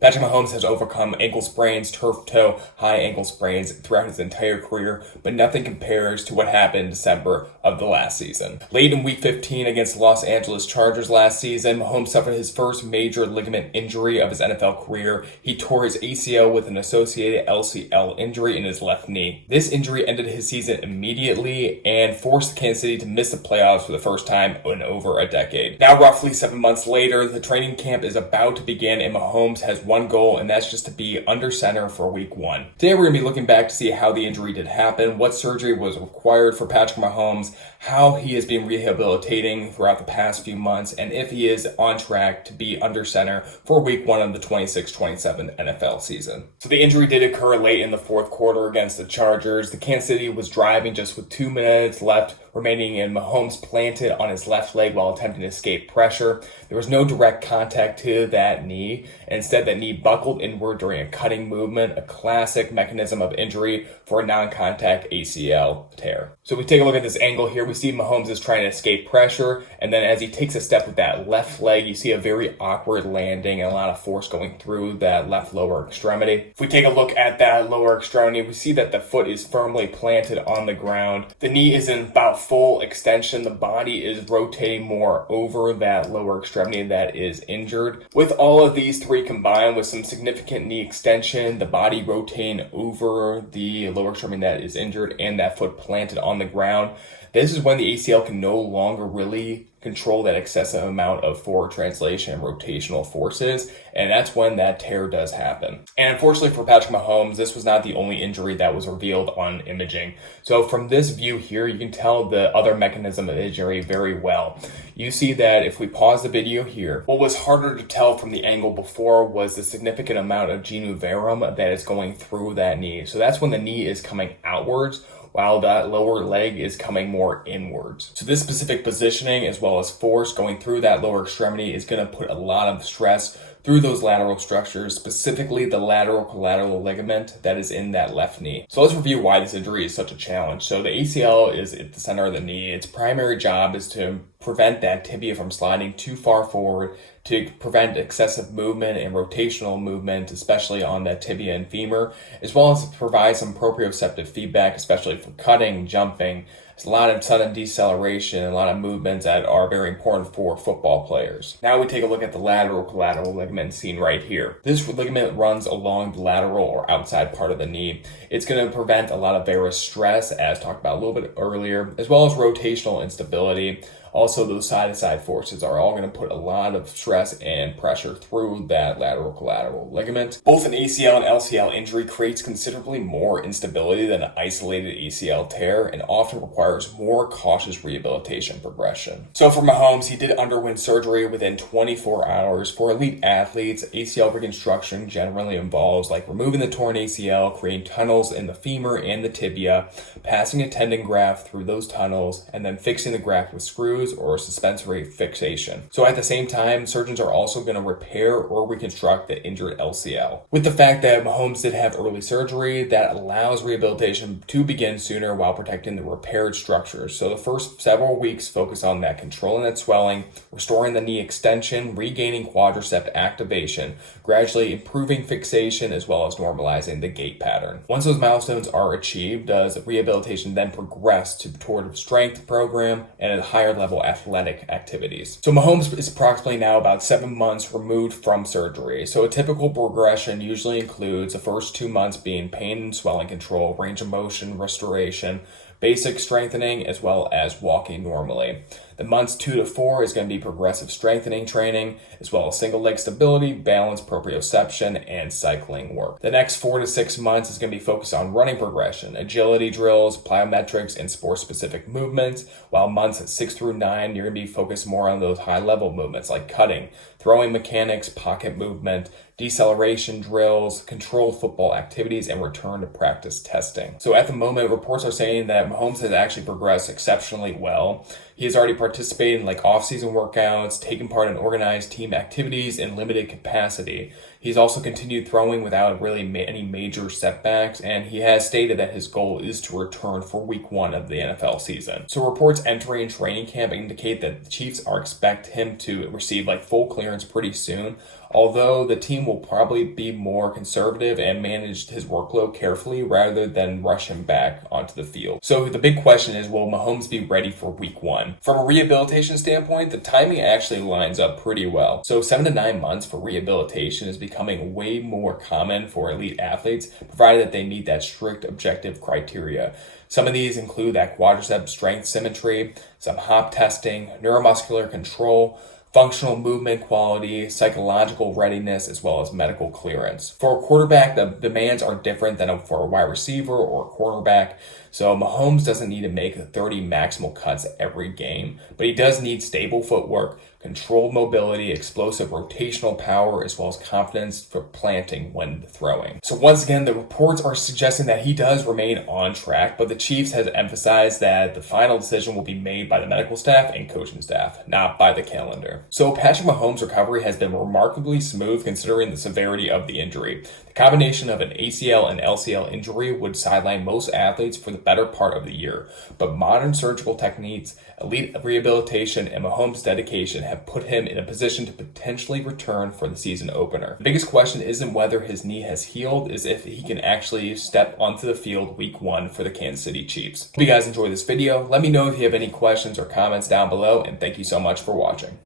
Patrick Mahomes has overcome ankle sprains, turf toe, high ankle sprains throughout his entire career, but nothing compares to what happened in December of the last season. Late in Week 15 against the Los Angeles Chargers last season, Mahomes suffered his first major ligament injury of his NFL career. He tore his ACL with an associated LCL injury in his left knee. This injury ended his season immediately and forced Kansas City to miss the playoffs for the first time in over a decade. Now, roughly 7 months later, the training camp is about to begin and Mahomes has one goal, and that's just to be under center for Week 1. Today we're going to be looking back to see how the injury did happen, what surgery was required for Patrick Mahomes, how he has been rehabilitating throughout the past few months, and if he is on track to be under center for Week 1 of the 26-27 NFL season. So the injury did occur late in the fourth quarter against the Chargers. The Kansas City was driving just with 2 minutes left remaining, and Mahomes planted on his left leg while attempting to escape pressure. There was no direct contact to that knee, and instead that knee buckled inward during a cutting movement, a classic mechanism of injury for a non-contact ACL tear. So if we take a look at this angle here, we see Mahomes is trying to escape pressure, and then as he takes a step with that left leg, you see a very awkward landing and a lot of force going through that left lower extremity. If we take a look at that lower extremity, we see that the foot is firmly planted on the ground. The knee is in about full extension. The body is rotating more over that lower extremity that is injured. With all of these three combined with some significant knee extension, the body rotating over the lower extremity that is injured, and that foot planted on the ground, this is when the ACL can no longer really control that excessive amount of forward translation and rotational forces, and that's when that tear does happen. And unfortunately for Patrick Mahomes, this was not the only injury that was revealed on imaging. So from this view here, you can tell the other mechanism of injury very well. You see that if we pause the video here, what was harder to tell from the angle before was the significant amount of genu varum that is going through that knee. So that's when the knee is coming outwards, while that lower leg is coming more inwards. So this specific positioning as well as force going through that lower extremity is going to put a lot of stress through those lateral structures, specifically the lateral collateral ligament that is in that left knee. So let's review why this injury is such a challenge. So the ACL is at the center of the knee. Its primary job is to prevent that tibia from sliding too far forward, to prevent excessive movement and rotational movement, especially on that tibia and femur, as well as provide some proprioceptive feedback, especially for cutting, jumping. There's a lot of sudden deceleration, a lot of movements that are very important for football players. Now we take a look at the lateral collateral ligament seen right here. This ligament runs along the lateral or outside part of the knee. It's going to prevent a lot of varus stress, as talked about a little bit earlier, as well as rotational instability. Also, those side-to-side forces are all going to put a lot of stress and pressure through that lateral collateral ligament. Both an ACL and LCL injury creates considerably more instability than an isolated ACL tear and often requires more cautious rehabilitation progression. So for Mahomes, he did undergo surgery within 24 hours. For elite athletes, ACL reconstruction generally involves removing the torn ACL, creating tunnels in the femur and the tibia, passing a tendon graft through those tunnels, and then fixing the graft with screws or suspensory fixation. So at the same time, surgeons are also going to repair or reconstruct the injured LCL. With the fact that Mahomes did have early surgery, that allows rehabilitation to begin sooner while protecting the repaired structures. So the first several weeks focus on that, controlling that swelling, restoring the knee extension, regaining quadricep activation, gradually improving fixation, as well as normalizing the gait pattern. Once those milestones are achieved, does rehabilitation then progress toward a strength program and a higher level athletic activities. So Mahomes is approximately now about 7 months removed from surgery. So a typical progression usually includes the first 2 months being pain and swelling control, range of motion restoration, basic strengthening, as well as walking normally. The months 2 to 4 is going to be progressive strengthening training, as well as single leg stability, balance, proprioception, and cycling work. The next 4 to 6 months is going to be focused on running progression, agility drills, plyometrics, and sport-specific movements, while months 6 through 9, you're going to be focused more on those high-level movements like cutting, throwing mechanics, pocket movement, deceleration drills, controlled football activities, and return to practice testing. So at the moment, reports are saying that Mahomes has actually progressed exceptionally well. He has already participated in off-season workouts, taken part in organized team activities in limited capacity. He's also continued throwing without really any major setbacks, and he has stated that his goal is to return for Week 1 of the NFL season. So reports entering training camp indicate that the Chiefs expect him to receive full clearance pretty soon. although the team will probably be more conservative and manage his workload carefully rather than rush him back onto the field. So the big question is, will Mahomes be ready for week 1? From a rehabilitation standpoint, the timing actually lines up pretty well. So 7 to 9 months for rehabilitation is becoming way more common for elite athletes, provided that they meet that strict objective criteria. Some of these include that quadricep strength symmetry, some hop testing, neuromuscular control, functional movement quality, psychological readiness, as well as medical clearance. For a quarterback, the demands are different than for a wide receiver or a quarterback. So Mahomes doesn't need to make 30 maximal cuts every game, but he does need stable footwork, controlled mobility, explosive rotational power, as well as confidence for planting when throwing. So once again, the reports are suggesting that he does remain on track, but the Chiefs has emphasized that the final decision will be made by the medical staff and coaching staff, not by the calendar. So Patrick Mahomes' recovery has been remarkably smooth considering the severity of the injury. The combination of an ACL and LCL injury would sideline most athletes for the better part of the year, but modern surgical techniques, elite rehabilitation, and Mahomes' dedication have put him in a position to potentially return for the season opener. The biggest question isn't whether his knee has healed, is if he can actually step onto the field week 1 for the Kansas City Chiefs. Hope you guys enjoyed this video. Let me know if you have any questions or comments down below, and thank you so much for watching.